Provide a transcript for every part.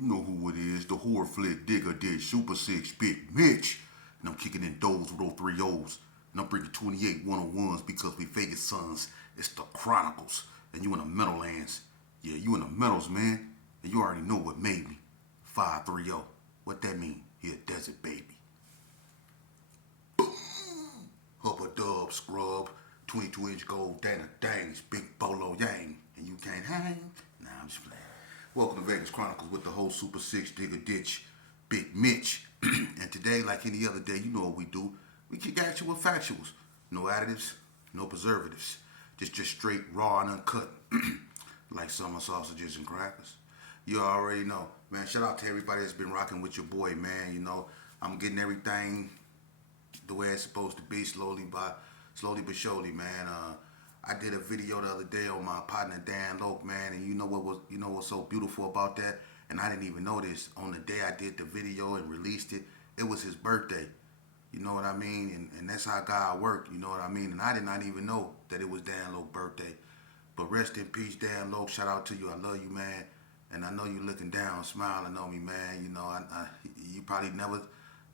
You know who it is, the whore flick digger did Super 6 Big Mitch. And I'm kicking in doors with those three O's. And I'm bringing 28 101s because we Vegas sons. It's the Chronicles. And you in the Meadowlands. Yeah, you in the Meadows, man. And you already know what made me. 530. What that mean? He a desert baby. Hubba dub scrub. 22-inch gold Dana Dangs. Big bolo yang. And you can't hang? Nah, I'm just playing. Welcome to Vegas Chronicles with the whole Super 6 Digger Ditch, Big Mitch. And today, like any other day, you know what we do. We kick actual factuals. No additives, no preservatives. Just straight, raw, and uncut. Like summer sausages and crackers. You already know. Man, shout out to everybody that's been rocking with your boy, man. You know, I'm getting everything the way it's supposed to be, slowly but surely, man. I did a video the other day on my partner Dan Loke, man, and you know what's so beautiful about that? And I didn't even know this. On the day I did the video and released it, it was his birthday. You know what I mean? And that's how God worked, you know what I mean? And I did not even know that it was Dan Loke's birthday. But rest in peace, Dan Loke. Shout out to you. I love you, man. And I know you looking down, smiling on me, man. You know, you probably never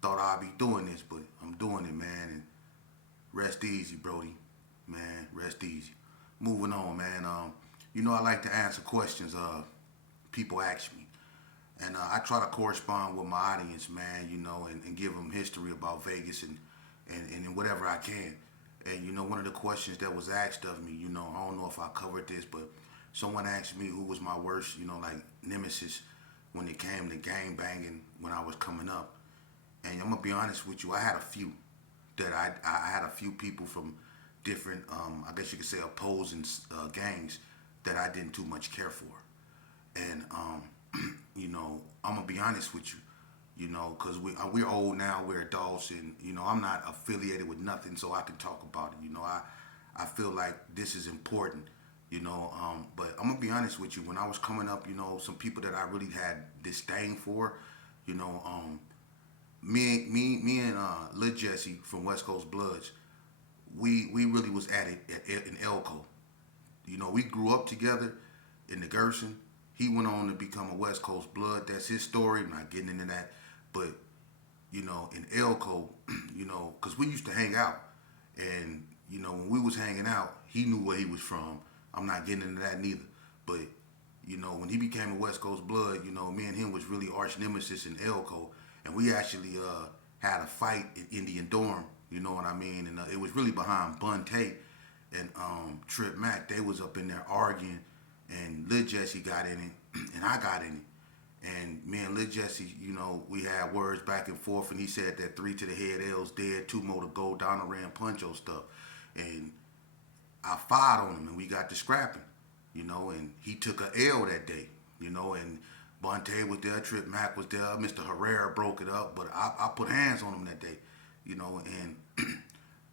thought I'd be doing this, but I'm doing it, man. And rest easy, Brody. Man, rest easy. Moving on, man. You know I like to answer questions people ask me. And I try to correspond with my audience, man, you know, and give them history about Vegas and whatever I can. And, you know, one of the questions that was asked of me, you know, I don't know if I covered this, but someone asked me who was my worst, you know, like nemesis when it came to gang banging when I was coming up. And I'm going to be honest with you, I had a few that I had a few people from different, I guess you could say, opposing gangs that I didn't too much care for. And, you know, I'm going to be honest with you, you know, because we're old now, we're adults, and, you know, I'm not affiliated with nothing, so I can talk about it. You know, I feel like this is important, you know, but I'm going to be honest with you. When I was coming up, you know, some people that I really had disdain for, you know, me and Lil Jesse from West Coast Bloods, we really was at it in Elko. You know, we grew up together in the Gerson. He went on to become a West Coast Blood. That's his story. I'm not getting into that. But, you know, in Elko, you know, because we used to hang out. And, you know, when we was hanging out, he knew where he was from. I'm not getting into that neither. But, you know, when he became a West Coast Blood, you know, me and him was really arch nemesis in Elko. And we actually had a fight in Indian Dorm. You know what I mean? And it was really behind Bun Tate and Trip Mac. They was up in there arguing, and Lil Jesse got in it, and I got in it. And me and Lil Jesse, you know, we had words back and forth, and he said that 3 to the head, L's dead, 2 more to go, Donna ran Puncho stuff. And I fired on him, and we got to scrapping, you know, and he took a L that day, you know, and Bonte was there, Trip Mac was there, Mr. Herrera broke it up, but I put hands on him that day, you know, and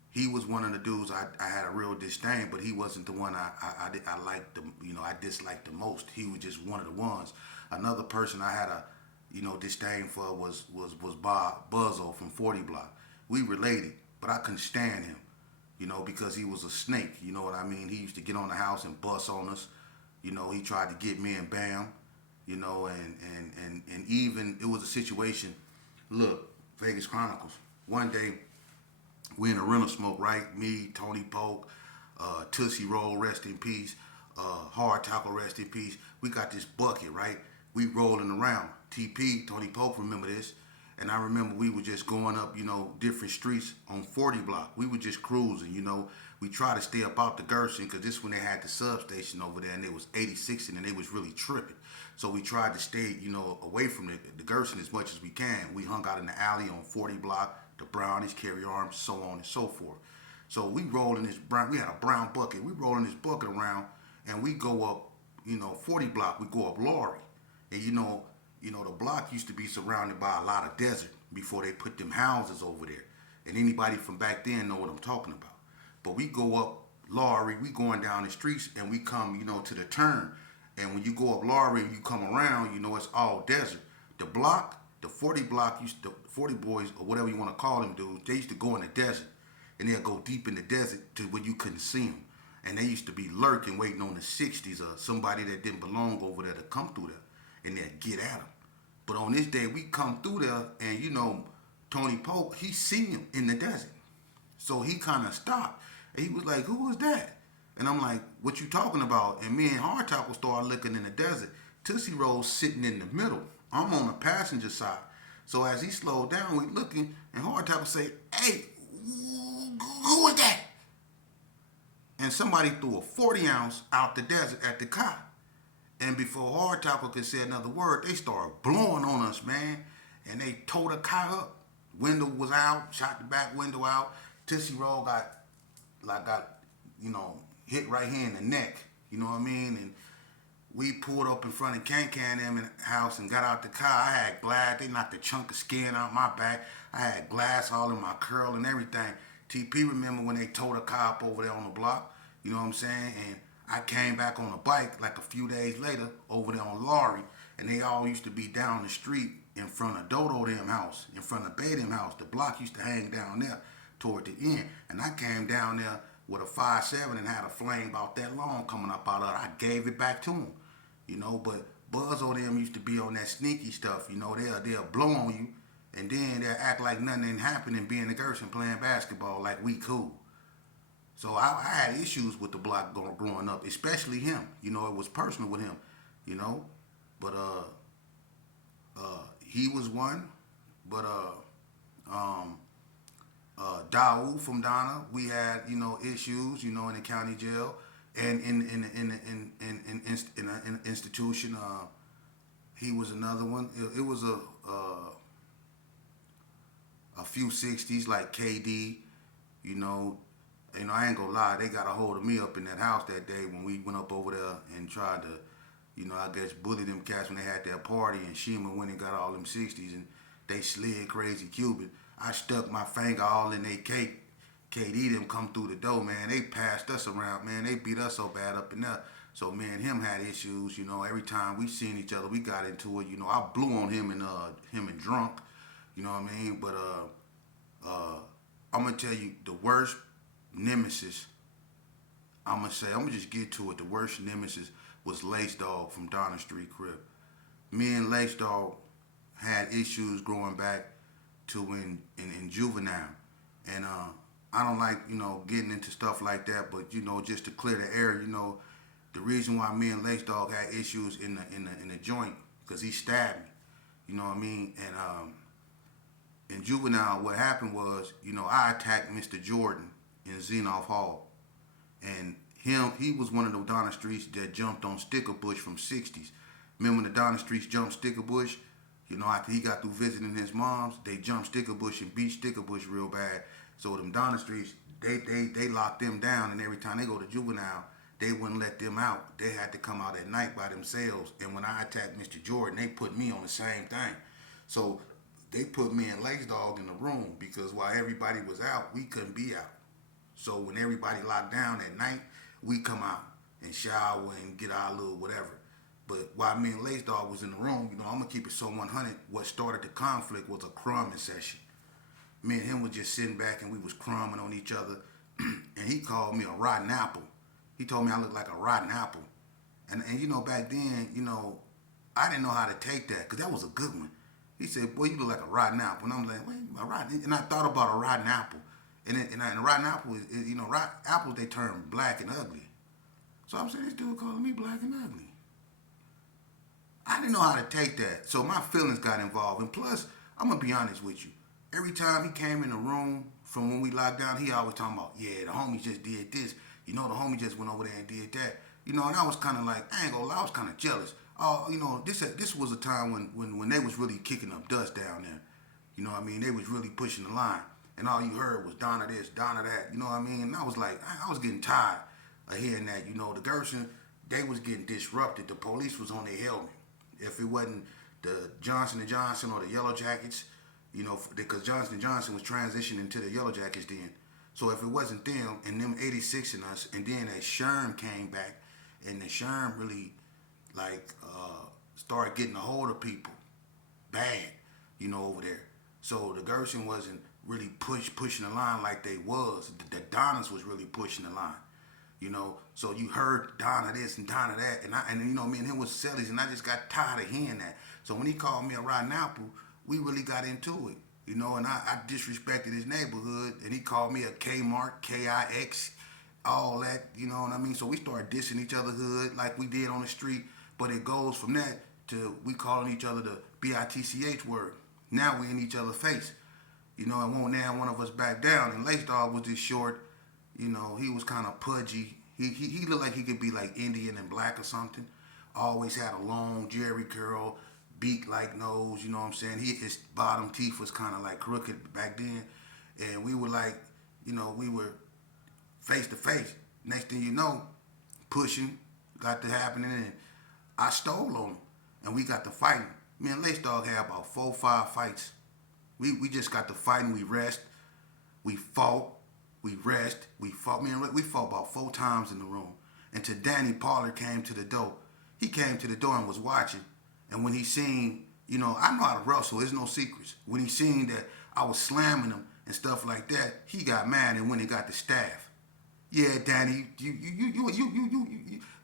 he was one of the dudes I had a real disdain, but he wasn't the one I liked, you know, I disliked the most. He was just one of the ones. Another person I had a, you know, disdain for was Bob Buzzo from 40 Block. We related, but I couldn't stand him, you know, because he was a snake, you know what I mean? He used to get on the house and bust on us. You know, he tried to get me and Bam, you know, and even it was a situation. Look, Vegas Chronicles. One day, we in a rental smoke, right? Me, Tony Polk, Tootsie Roll, rest in peace. Hard Tackle, rest in peace. We got this bucket, right? We rolling around. TP, Tony Polk, remember this. And I remember we were just going up, you know, different streets on 40 Block. We were just cruising, you know. We tried to stay up out the Gerson because this when they had the substation over there and it was 86 and they was really tripping. So we tried to stay, you know, away from the Gerson as much as we can. We hung out in the alley on 40 Block, the Brownies, Carry Arms, so on and so forth. So we rolling this brown, we had a brown bucket. We rolling this bucket around and we go up, you know, 40 Block, we go up Laurie. And you know, the block used to be surrounded by a lot of desert before they put them houses over there. And anybody from back then know what I'm talking about. But we go up Laurie, we going down the streets and we come, you know, to the turn. And when you go up Laurie and you come around, you know, it's all desert. The block, the 40 Block, the 40 boys or whatever you want to call them dudes, they used to go in the desert. And they'll go deep in the desert to where you couldn't see them. And they used to be lurking, waiting on the 60s or somebody that didn't belong over there to come through there. And they'd get at them. But on this day, we come through there, and Tony Pope, he seen him in the desert. So he kind of stopped. And he was like, "Who was that?" And I'm like, "What you talking about?" And me and Hardtopper started looking in the desert. Tootsie Roll's sitting in the middle. I'm on the passenger side. So as he slowed down, we looking, and Hardtopper say, "Hey, who was that?" And somebody threw a 40 ounce out the desert at the car. And before Hardtopper could say another word, they started blowing on us, man. And they tore the car up. Window was out, shot the back window out. Tootsie Roll got hit right here in the neck. You know what I mean? And we pulled up in front of Can them in the house and got out the car. I had glass. They knocked a chunk of skin out my back. I had glass all in my curl and everything. TP remember when they towed a car up over there on the block. You know what I'm saying? And I came back on a bike like a few days later over there on Laurie. And they all used to be down the street in front of Dodo them house, in front of Bay them house. The block used to hang down there toward the end. And I came down there with a 5.7 and had a flame about that long coming up out of it. I gave it back to him. But Buzz or them used to be on that sneaky stuff. They'll blow on you, and then they'll act like nothing ain't happening, being the Gerson playing basketball like we cool. So I had issues with the block growing up, especially him. It was personal with him. But he was one. But Daoud from Donna, we had issues, in the county jail. And in an institution, he was another one. It was a few 60s like KD. I ain't gonna lie, they got a hold of me up in that house that day when we went up over there and tried to, I guess bully them cats when they had their party, and Shima went and got all them 60s and they slid Crazy Cuban. I stuck my finger all in their cake. KD them come through the door, man. They passed us around, man. They beat us so bad up in there. So me and him had issues, every time we seen each other, we got into it. I blew on him and drunk, you know what I mean? But I'm gonna tell you the worst nemesis. I'm gonna just get to it. The worst nemesis was Lace Dog from Donna Street Crib. Me and Lace Dog had issues growing back to in juvenile, and I don't like, getting into stuff like that, but just to clear the air, the reason why me and Lace Dog had issues in the joint, because he stabbed me. You know what I mean? And in juvenile, what happened was, I attacked Mr. Jordan in Zenoff Hall. And he was one of the Donna Streets that jumped on Sticker Bush from 60s. Remember when the Donna Streets jumped Sticker Bush? After he got through visiting his mom's, they jumped Sticker Bush and beat Sticker Bush real bad. So them Donna Streets, they locked them down, and every time they go to juvenile, they wouldn't let them out. They had to come out at night by themselves. And when I attacked Mr. Jordan, they put me on the same thing. So they put me and Lace Dog in the room because while everybody was out, we couldn't be out. So when everybody locked down at night, we come out and shower and get our little whatever. But while me and Lace Dog was in the room, I'm going to keep it so 100. What started the conflict was a crumbing session. Me and him was just sitting back and we was crumbing on each other. And he called me a rotten apple. He told me I looked like a rotten apple. And back then, I didn't know how to take that because that was a good one. He said, "Boy, you look like a rotten apple." And I'm like, "Wait, a rotten?" And I thought about a rotten apple. And a rotten apple is, rotten apples, they turn black and ugly. So I'm saying, this dude calling me black and ugly. I didn't know how to take that. So my feelings got involved. And plus, I'm going to be honest with you. Every time he came in the room from when we locked down, he always talking about, yeah, the homies just did this. The homie just went over there and did that. And I was kind of like, I ain't gonna lie, I was kind of jealous. This was a time when they was really kicking up dust down there. You know what I mean? They was really pushing the line. And all you heard was Donna this, Donna that. You know what I mean? And I was like, I was getting tired of hearing that. The Gerson, they was getting disrupted. The police was on their helmet. If it wasn't the Johnson & Johnson or the Yellow Jackets, because Johnson & Johnson was transitioning to the Yellow Jackets then. So if it wasn't them and them 86ing us, and then that Sherm came back, and the Sherm really started getting a hold of people bad, over there. So the Gerson wasn't really pushing the line like they was. The Donnas was really pushing the line. So you heard Donna this and Donna that, and me and him was cellies, and I just got tired of hearing that. So when he called me a rotten apple, we really got into it, and I disrespected his neighborhood, and he called me a Kmart, Kix, all that, you know what I mean? So we started dissing each other hood like we did on the street, but it goes from that to we calling each other the bitch word. Now we in each other's face, and won't now one of us back down. And Lace Dog was just short, he was kind of pudgy. He looked like he could be like Indian and black or something. Always had a long Jerry curl, beak like nose, you know what I'm saying? His bottom teeth was kind of like crooked back then. And we were like, we were face to face. Next thing you know, pushing got to happening, and I stole on him. And we got to fighting. Me and Lace Dog had about 4 or 5 fights. We just got to fighting. We rest. We fought. We rest. We fought. We fought about 4 times in the room. Until Danny Parler came to the door. He came to the door and was watching. And when he seen, I know how to wrestle. There's no secrets. When he seen that I was slamming him and stuff like that, he got mad and when he got the staff. Yeah, Danny, you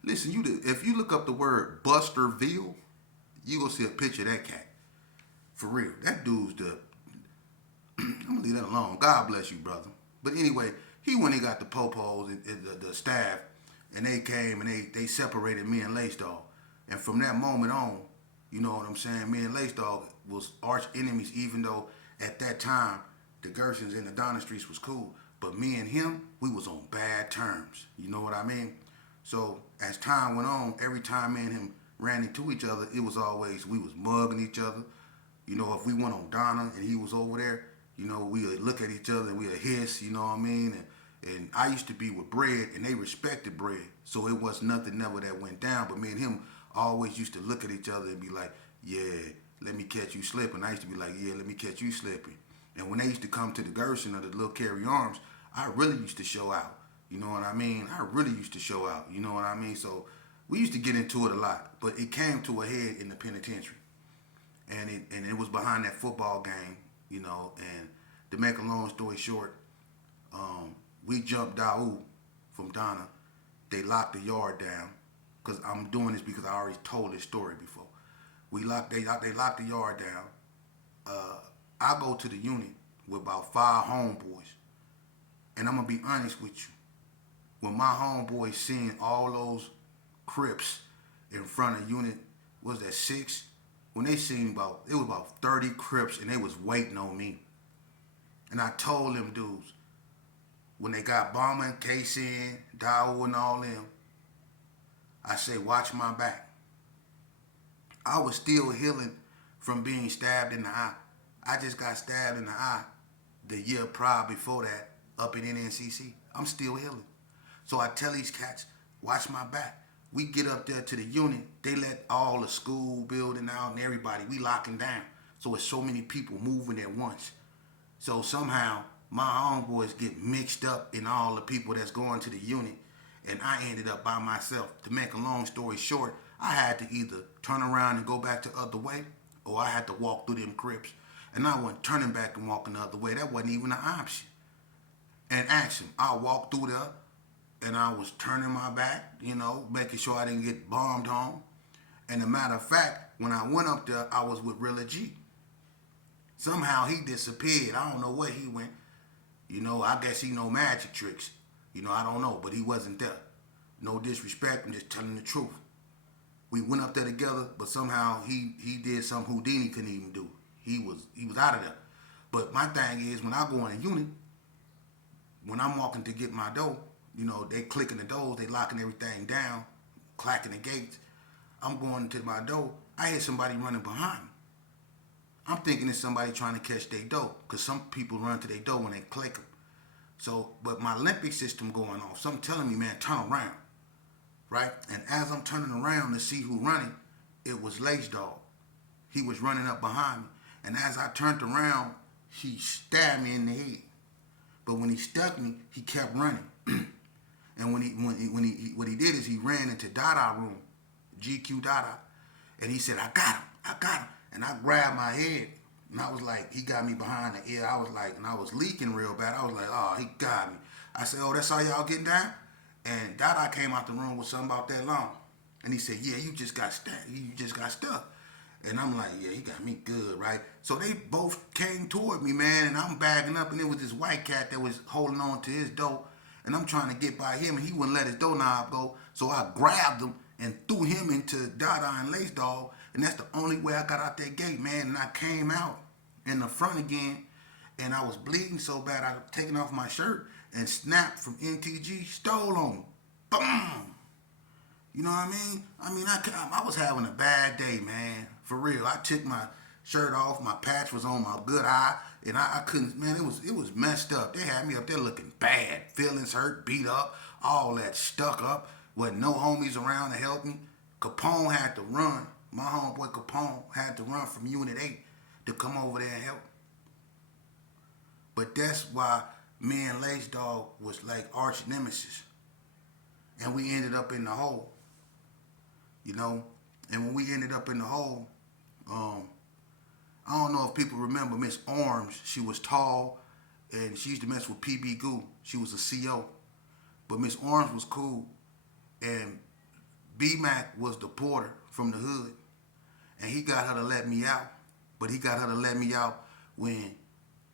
listen, if you look up the word Busterville, you gonna see a picture of that cat. For real. That dude's I'm gonna leave that alone. God bless you, brother. But anyway, he when he got the popos and the staff, and they came and they separated me and Lace Dog. And from that moment on, you know what I'm saying, me and Lace Dog was arch enemies, even though at that time the Gersons and the Donna Streets was cool. But me and him, we was on bad terms. You know what I mean? So as time went on, every time me and him ran into each other, it was always, we was mugging each other. If we went on Donna and he was over there, we would look at each other and we would hiss, you know what I mean? And I used to be with Bread, and they respected Bread. So it was nothing never that went down. But me and him always used to look at each other and be like, yeah, let me catch you slipping. I used to be like, yeah, let me catch you slipping. And when they used to come to the Gerson or the little Carry Arms, I really used to show out. You know what I mean? I really used to show out. You know what I mean? So we used to get into it a lot. But it came to a head in the penitentiary. And it was behind that football game, and to make a long story short, we jumped Daoud from Donna. They locked the yard down, because I'm doing this because I already told this story before. They locked the yard down. I go to the unit with about 5 homeboys, and I'm gonna be honest with you. When my homeboys seen all those Crips in front of unit, was that 6? When they seen it was about 30 Crips, and they was waiting on me. And I told them dudes, when they got Bomber and KC, Daoud and all them, I say, watch my back. I was still healing from being stabbed in the eye. I just got stabbed in the eye the year prior before that up in NNCC. I'm still healing. So I tell these cats, watch my back. We get up there to the unit. They let all the school building out and everybody. We locking down. So it's so many people moving at once. So somehow my homeboys get mixed up in all the people that's going to the unit, and I ended up by myself. To make a long story short, I had to either turn around and go back the other way, or I had to walk through them Crips. And I wasn't turning back and walking the other way. That wasn't even an option. And action, I walked through there, and I was turning my back, making sure I didn't get bombed home. And a matter of fact, when I went up there, I was with Rilla G. Somehow he disappeared. I don't know where he went. I guess he know magic tricks. I don't know, but he wasn't there. No disrespect, I'm just telling the truth. We went up there together, but somehow he did something Houdini couldn't even do. He was out of there. But my thing is, when I go in a unit, when I'm walking to get my dough, they clicking the doors, they locking everything down, clacking the gates. I'm going to my door. I hear somebody running behind me. I'm thinking it's somebody trying to catch their dough, because some people run to their dough when they click them. So, but my Olympic system going off. Something telling me, man, turn around, right? And as I'm turning around to see who running, it was Lace Dog. He was running up behind me. And as I turned around, he stabbed me in the head. But when he stuck me, he kept running. And when he what he did is he ran into Dada room, GQ Dada, and he said, I got him. And I grabbed my head, and I was like, he got me behind the ear. I was like, and I was leaking real bad. I was like, oh, he got me. I said, oh, that's how y'all getting down? And Dada came out the room with something about that long. And he said, yeah, you just got stuck. You just got stuck. And I'm like, yeah, he got me good, right? So they both came toward me, man, and I'm bagging up, and it was this white cat that was holding on to his door, and I'm trying to get by him, and he wouldn't let his doorknob go. So I grabbed him and threw him into Dada and Lace Dog, and that's the only way I got out that gate, man. And I came out in the front again, and I was bleeding so bad I was taking off my shirt, and Snap from NTG stole on me. Boom! You know what I mean? I was having a bad day, man. For real. I took my shirt off. My patch was on my good eye, and I couldn't. Man, it was messed up. They had me up there looking bad, feelings hurt, beat up, all that stuck up. Wasn't no homies around to help me. Capone had to run. My homeboy Capone had to run from Unit 8 to come over there and help. But that's why me and Lace Dog was like arch nemesis, and we ended up in the hole. You know, and when we ended up in the hole, I don't know if people remember Miss Arms. She was tall, and she used to mess with PB Goo. She was a CO, but Miss Arms was cool, and B Mac was the porter from the hood, and he got her to let me out. But he got her to let me out when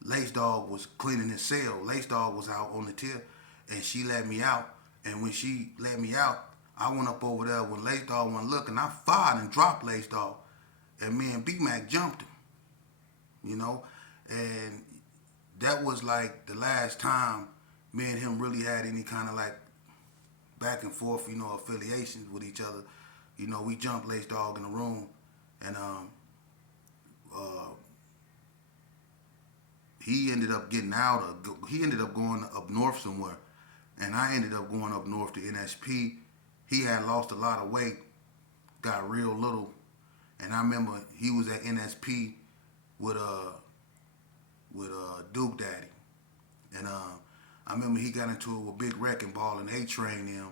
Lace Dog was cleaning his cell. Lace Dog was out on the tip, and she let me out. And when she let me out, I went up over there when Lace Dog wasn't looking. I fired and dropped Lace Dog, and me and B Mac jumped him. You know, and that was like the last time me and him really had any kind of like back and forth, you know, affiliations with each other. You know, we jumped Lace Dog in the room, and he ended up getting out. He ended up going up north somewhere, and I ended up going up north to NSP. He had lost a lot of weight, got real little, and I remember he was at NSP with Duke Daddy, and I remember he got into it with Big Wrecking Ball, and they trained him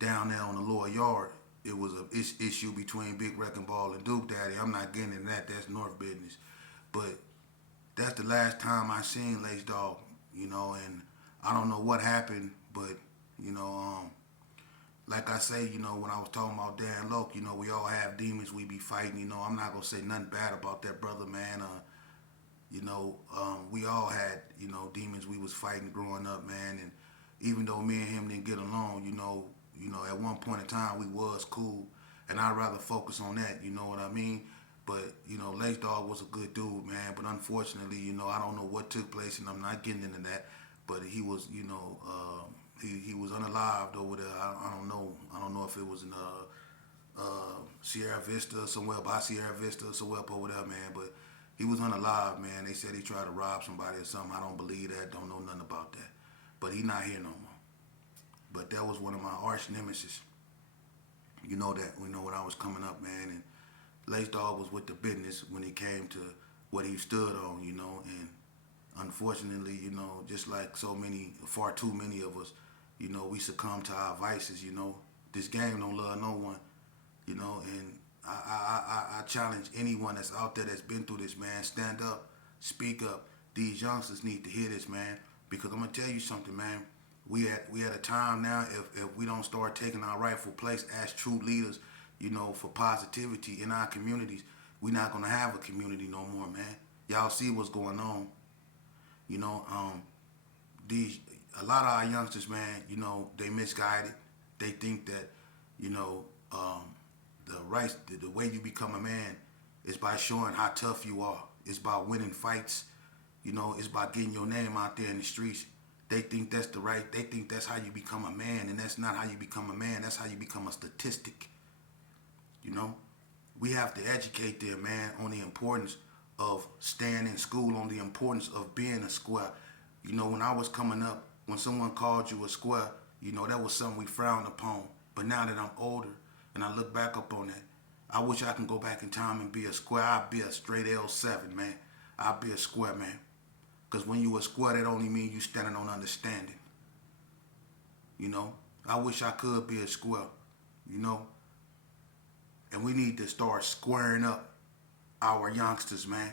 down there on the lower yard. It was a issue between Big Wrecking Ball and Duke Daddy. I'm not getting into that. That's North business, but that's the last time I seen Lace Dog, you know, and I don't know what happened, but you know, like I say, you know, when I was talking about Dan Loke, you know, we all have demons we be fighting. You know, I'm not gonna say nothing bad about that brother, man. You know, we all had, you know, demons we was fighting growing up, man. And even though me and him didn't get along, you know, at one point in time we was cool, and I'd rather focus on that. You know what I mean? But you know, Lace Dog was a good dude, man. But unfortunately, you know, I don't know what took place, and I'm not getting into that. But he was, you know, he was unalived over there. I don't know. I don't know if it was in Sierra Vista, somewhere by Sierra Vista, somewhere up over there, man. But he was unalive, man. They said he tried to rob somebody or something. I don't believe that. Don't know nothing about that. But he not here no more. But that was one of my arch nemesis. You know that. We know when I was coming up, man. And Lace Dog was with the business when it came to what he stood on, you know. And unfortunately, you know, just like far too many of us, you know, we succumb to our vices, you know. This game don't love no one, you know, and I challenge anyone that's out there that's been through this, man. Stand up, speak up. These youngsters need to hear this, man, because I'm gonna tell you something, man. We at a time now, if we don't start taking our rightful place as true leaders, you know, for positivity in our communities, we're not gonna have a community no more, man. Y'all see what's going on. You know, a lot of our youngsters, man, you know, they misguided. They think that, you know, the way you become a man is by showing how tough you are. It's by winning fights. You know, it's by getting your name out there in the streets. They think that's they think that's how you become a man, and that's not how you become a man. That's how you become a statistic. You know, we have to educate them, man, on the importance of staying in school, on the importance of being a square. You know, when I was coming up, when someone called you a square, you know, that was something we frowned upon. But now that I'm older and I look back up on that, I wish I can go back in time and be a square. I'd be a straight L7, man. I'd be a square, man. Because when you a square, that only means you standing on understanding. You know, I wish I could be a square, you know. And we need to start squaring up our youngsters, man.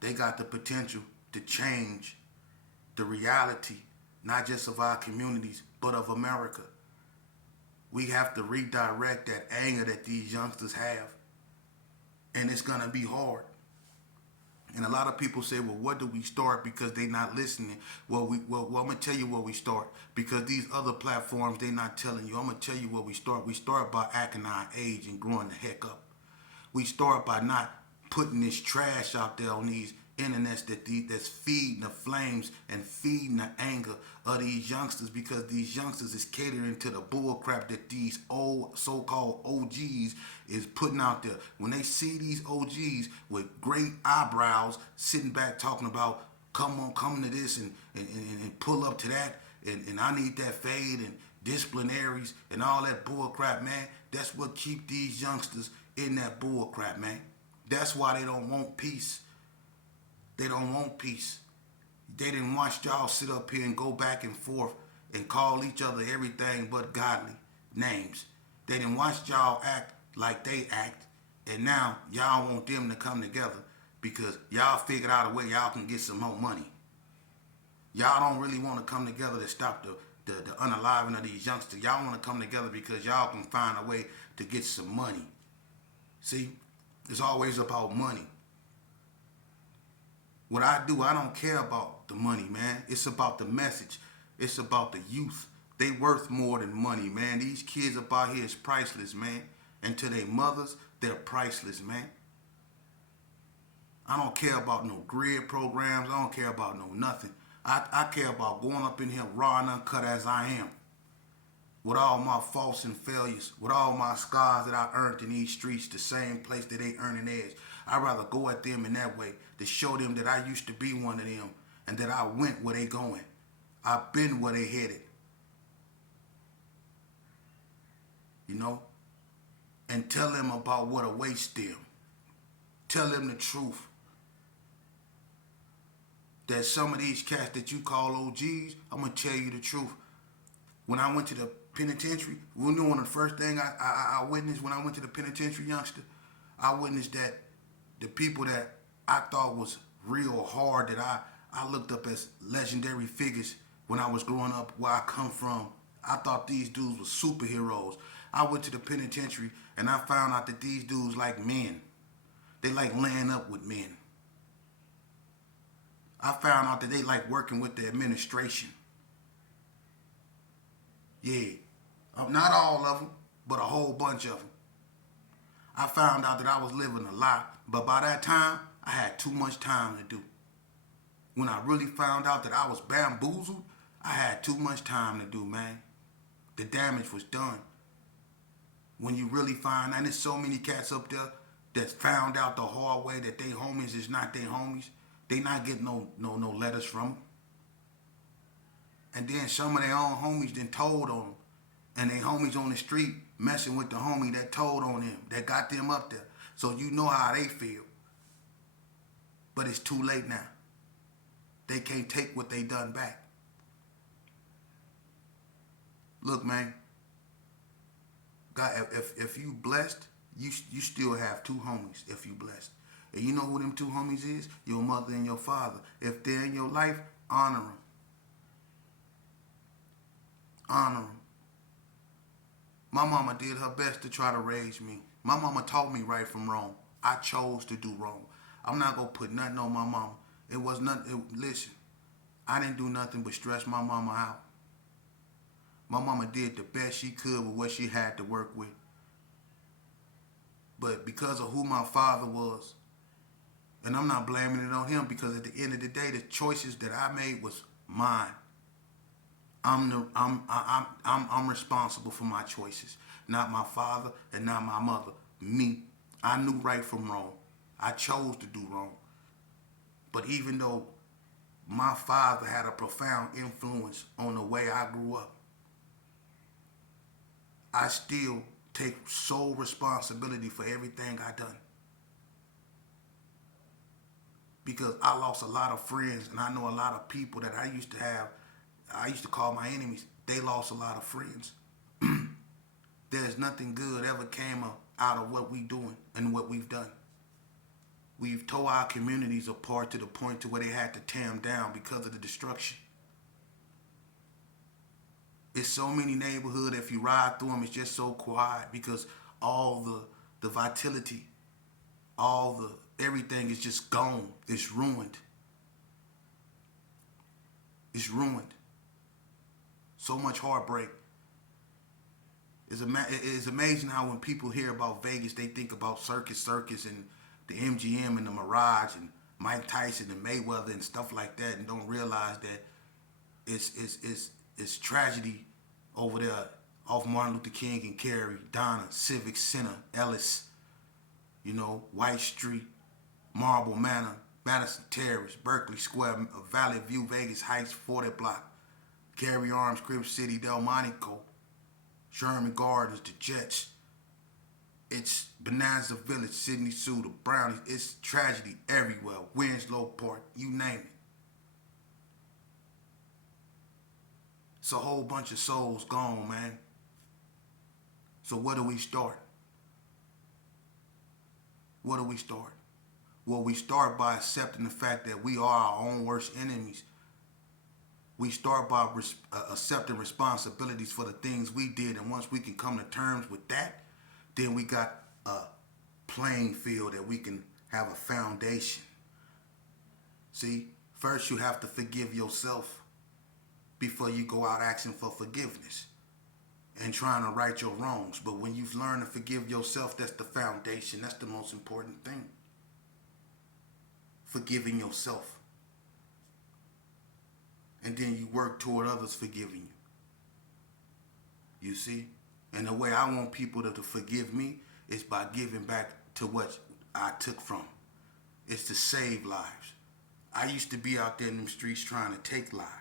They got the potential to change the reality not just of our communities, but of America. We have to redirect that anger that these youngsters have. And it's going to be hard. And a lot of people say, well, what do we start because they not listening? Well, I'm going to tell you where we start. Because these other platforms, they not telling you. I'm going to tell you where we start. We start by acting our age and growing the heck up. We start by not putting this trash out there on these internets that's feeding the flames and feeding the anger of these youngsters, because these youngsters is catering to the bull crap that these old so-called OGs is putting out there. When they see these OGs with great eyebrows sitting back talking about come to this and pull up to that and I need that fade and disciplinaries and all that bull crap, man, that's what keep these youngsters in that bull crap, man. That's why they don't want peace. They don't want peace. They didn't watch y'all sit up here and go back and forth and call each other everything but godly names. They didn't watch y'all act like they act, and now y'all want them to come together because y'all figured out a way y'all can get some more money. Y'all don't really want to come together to stop the unaliving of these youngsters. Y'all want to come together because y'all can find a way to get some money. See, it's always about money. What I do, I don't care about the money, man. It's about the message. It's about the youth. They worth more than money, man. These kids up out here is priceless, man. And to their mothers, they're priceless, man. I don't care about no grid programs. I don't care about no nothing. I care about going up in here raw and uncut as I am. With all my faults and failures, with all my scars that I earned in these streets, the same place that they earning theirs. I'd rather go at them in that way to show them that I used to be one of them and that I went where they going. I've been where they headed. You know? And tell them about what awaits them. Tell them the truth. That some of these cats that you call OGs, I'm going to tell you the truth. When I went to the penitentiary, one of the first things I witnessed when I went to the penitentiary, youngster, I witnessed that the people that I thought was real hard, that I looked up as legendary figures when I was growing up where I come from, I thought these dudes were superheroes. I went to the penitentiary and I found out that these dudes like men. They like laying up with men. I found out that they like working with the administration. Yeah, not all of them, but a whole bunch of them. I found out that I was living a lie, but by that time, I had too much time to do. When I really found out that I was bamboozled, I had too much time to do, man. The damage was done. When you really find, and there's so many cats up there that found out the hard way that they homies is not their homies. They not getting no letters from them. And then some of their own homies then told on them. And they homies on the street messing with the homie that told on them, that got them up there. So you know how they feel. But it's too late now. They can't take what they done back. Look, man. God, if you blessed, you still have two homies if you blessed. And you know who them two homies is? Your mother and your father. If they're in your life, honor them. Honor them. My mama did her best to try to raise me. My mama taught me right from wrong. I chose to do wrong. I'm not going to put nothing on my mama. It was nothing. Listen, I didn't do nothing but stress my mama out. My mama did the best she could with what she had to work with. But because of who my father was, and I'm not blaming it on him, because at the end of the day, the choices that I made was mine. I'm responsible for my choices, not my father and not my mother. Me. I knew right from wrong. I chose to do wrong. But even though my father had a profound influence on the way I grew up, I still take sole responsibility for everything I done. Because I lost a lot of friends, and I know a lot of people that I used to have, I used to call my enemies. They lost a lot of friends. There's nothing good ever came out of what we doing and what we've done. We've tore our communities apart to the point to where they had to tear them down because of the destruction. It's so many neighborhoods. If you ride through them, it's just so quiet because all the vitality, all the everything is just gone. It's ruined. It's ruined. So much heartbreak. It's amazing how when people hear about Vegas, they think about Circus and the MGM and the Mirage and Mike Tyson and Mayweather and stuff like that, and don't realize that it's tragedy over there off Martin Luther King and Cary, Donna, Civic Center, Ellis, White Street, Marble Manor, Madison Terrace, Berkeley Square, Valley View, Vegas Heights, 40 Block, Gary Arms, Crib City, Delmonico, Sherman Gardens, the Jets. It's Bonanza Village, Sydney Sue, the Brownies. It's tragedy everywhere. Winslow Park, you name it. It's a whole bunch of souls gone, man. So where do we start? Where do we start? Well, we start by accepting the fact that we are our own worst enemies. We start by accepting responsibilities for the things we did, and once we can come to terms with that, then we got a playing field that we can have a foundation. See, first you have to forgive yourself before you go out asking for forgiveness and trying to right your wrongs. But when you've learned to forgive yourself, that's the foundation. That's the most important thing. Forgiving yourself. And then you work toward others forgiving you. You see? And the way I want people to forgive me is by giving back to what I took from. It's to save lives. I used to be out there in them streets trying to take lives.